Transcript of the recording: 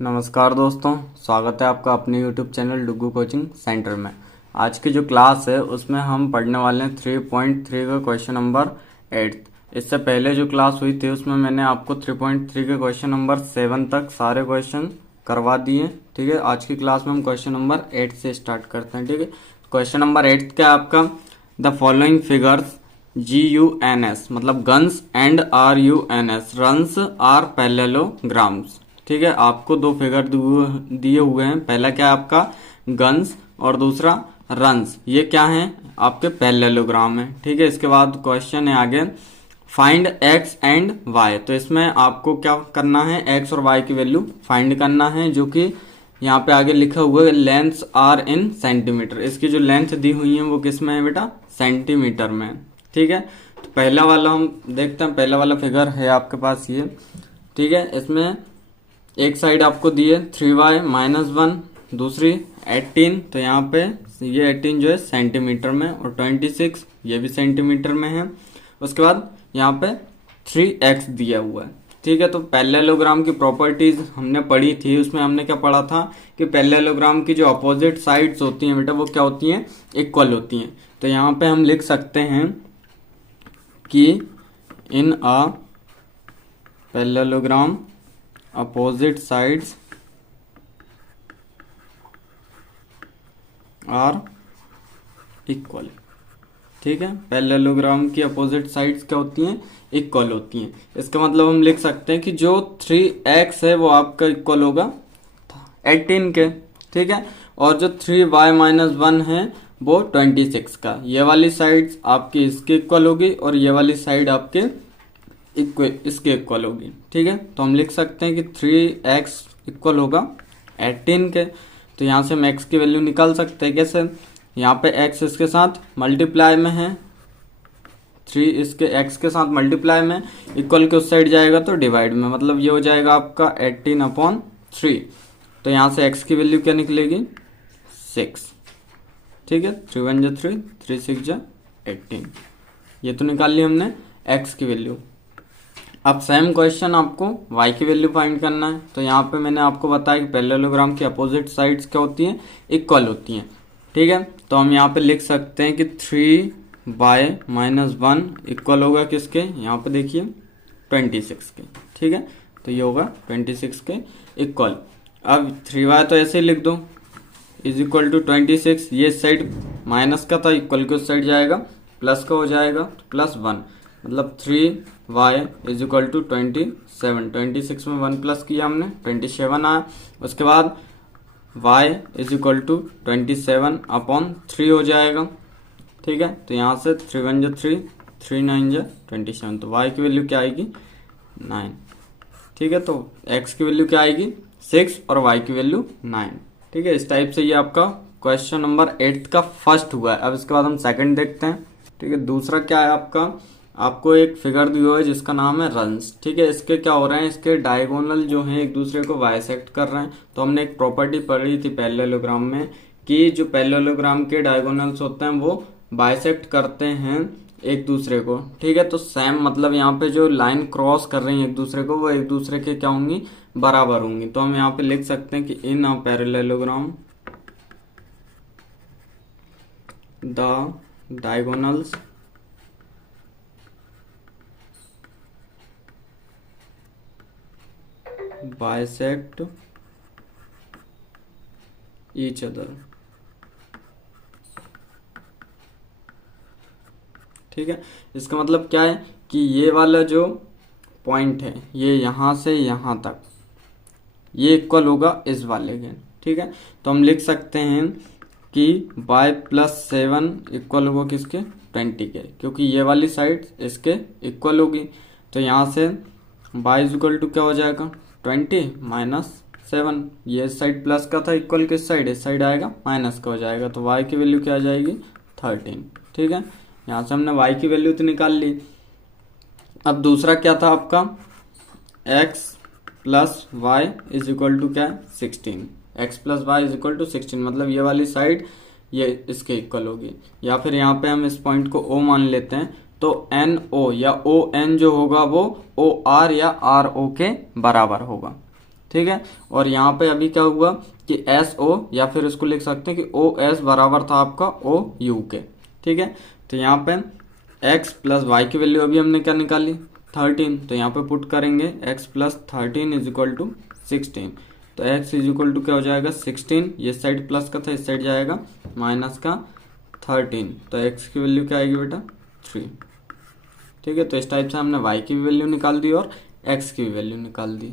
नमस्कार दोस्तों, स्वागत है आपका अपने YouTube चैनल डुगू कोचिंग सेंटर में। आज की जो क्लास है उसमें हम पढ़ने वाले हैं 3.3 का क्वेश्चन नंबर 8। इससे पहले जो क्लास हुई थी उसमें मैंने आपको 3.3 के क्वेश्चन नंबर 7 तक सारे क्वेश्चन करवा दिए। ठीक है, आज की क्लास में हम क्वेश्चन नंबर 8 से स्टार्ट करते हैं। ठीक है, क्वेश्चन नंबर 8 क्या है आपका? द फॉलोइंग फिगर्स GUNS मतलब guns and RUNS runs are parallelograms. ठीक है, आपको दो फिगर दिए हुए हैं। पहला क्या है आपका गन्स और दूसरा रन्स। ये क्या है? आपके पैरेललोग्राम है। ठीक है, इसके बाद क्वेश्चन है आगे फाइंड x एंड y। तो इसमें आपको क्या करना है? x और y की वैल्यू फाइंड करना है, जो कि यहाँ पे आगे लिखा हुआ है लेंथ्स आर इन सेंटीमीटर। इसकी जो लेंथ दी हुई है वो किस में है बेटा? सेंटीमीटर में। ठीक है, तो पहला वाला हम देखते हैं। पहला वाला फिगर है आपके पास ये। ठीक है, इसमें एक साइड आपको दी है 3y माइनस 1, दूसरी 18। तो यहाँ पे ये 18 जो है सेंटीमीटर में और 26 ये भी सेंटीमीटर में है। उसके बाद यहाँ पे 3x दिया हुआ है। ठीक है, तो पैरेललोग्राम की प्रॉपर्टीज हमने पढ़ी थी। उसमें हमने क्या पढ़ा था कि पैरेललोग्राम की जो अपोजिट साइड्स होती हैं बेटा वो क्या होती हैं? इक्वल होती हैं। तो यहाँ पे हम लिख सकते हैं कि in a parallelogram opposite sides are equal। ठीक है, पैरेललोग्राम की अपोजिट साइड्स क्या होती हैं? इक्वल होती हैं। इसका मतलब हम लिख सकते हैं कि जो 3x है वो आपका इक्वल होगा 18 के। ठीक है, और जो 3y माइनस 1 है वो 26 का। ये वाली साइड्स आपकी इसके इक्वल होगी और ये वाली साइड आपके इसके इक्वल होगी। ठीक है, तो हम लिख सकते हैं कि 3x इक्वल होगा 18 के। तो यहाँ से हम x की वैल्यू निकाल सकते हैं। कैसे? यहाँ पे x इसके साथ मल्टीप्लाई में है, 3 इसके x के साथ मल्टीप्लाई में, इक्वल के उस साइड जाएगा तो डिवाइड में, मतलब ये हो जाएगा आपका 18/3। तो यहाँ से x की वैल्यू क्या निकलेगी? 6। ठीक है, 3 1 जा 3, 3 6 जा 18। ये तो निकाल ली हमने x की वैल्यू। अब सेम क्वेश्चन आपको y की वैल्यू फाइंड करना है। तो यहाँ पे मैंने आपको बताया कि पैरेललोग्राम की अपोजिट साइड्स क्या होती हैं? इक्वल होती हैं। ठीक है, तो हम यहाँ पे लिख सकते हैं कि 3y माइनस 1 इक्वल होगा किसके? यहाँ पे देखिए 26 के। ठीक है, तो ये होगा 26 के इक्वल। अब 3y तो ऐसे ही लिख दो इज इक्वल टू 26। ये साइड माइनस का था, इक्वल के उस साइड जाएगा, प्लस का हो जाएगा प्लस 1, मतलब 3y इज इक्वल टू 27। 26 में 1 प्लस किया हमने, 27 आया। उसके बाद y इज इक्वल टू 27/3 हो जाएगा। ठीक है, तो यहाँ से 3 1 जा 3, 3 9 जा 27। तो y की वैल्यू क्या आएगी? 9। ठीक है, तो x की वैल्यू क्या आएगी? 6 और y की वैल्यू 9। ठीक है, इस टाइप से ये आपका क्वेश्चन नंबर 8 का फर्स्ट हुआ है। अब इसके बाद हम सेकंड देखते हैं। ठीक है, दूसरा क्या है आपका? आपको एक फिगर दिया हुआ है जिसका नाम है रन्स। ठीक है, इसके क्या हो रहे हैं? इसके डायगोनल जो हैं एक दूसरे को बाइसेक्ट कर रहे हैं। तो हमने एक प्रॉपर्टी पढ़ी थी पैरेललोग्राम में कि जो पैरेललोग्राम के डायगोनल्स होते हैं वो बाइसेक्ट करते हैं एक दूसरे को। ठीक है, तो सेम मतलब यहाँ पे जो लाइन क्रॉस कर रही है एक दूसरे को वो एक दूसरे के क्या होंगी? बराबर होंगी। तो हम यहाँ पे लिख सकते हैं कि in a parallelogram the diagonals bisect each other. ठीक है, इसका मतलब क्या है कि ये वाला जो पॉइंट है ये यहाँ से यहाँ तक ये इक्वल होगा इस वाले के। ठीक है, तो हम लिख सकते हैं कि y प्लस 7 इक्वल होगा किसके? 20 के, क्योंकि ये वाली साइड इसके इक्वल होगी। तो यहाँ से y इज इक्वल टू क्या हो जाएगा? 20 माइनस 7। ये साइड प्लस का था, इक्वल किस साइड? इस साइड आएगा, माइनस का हो जाएगा। तो y की वैल्यू क्या आ जाएगी? 13। ठीक है, यहाँ से हमने y की वैल्यू तो निकाल ली। अब दूसरा क्या था आपका? x plus Y is equal to क्या? 16। x plus Y is equal to 16, मतलब ये वाली साइड ये इसके इक्वल होगी। या फिर यहाँ पे हम इस पॉइंट को O मान लेते हैं। तो NO या ON जो होगा वो OR या RO के बराबर होगा। ठीक है। और यहाँ पे अभी क्या हुआ कि एस ओ, या फिर इसको लिख सकते हैं कि ओ एस बराबर था आपका ओ यू के, ठीक है। तो यहाँ पे x प्लस वाई की वैल्यू अभी हमने क्या निकाली 13, तो यहाँ पे पुट करेंगे x plus 13 is equal to 16। तो x इज इक्वल टू क्या हो जाएगा 16, ये साइड प्लस का था, इस साइड जाएगा माइनस का 13, तो x की वैल्यू क्या आएगी बेटा 3, ठीक है। तो इस टाइप से हमने y की भी वैल्यू निकाल दी और x की भी वैल्यू निकाल दी।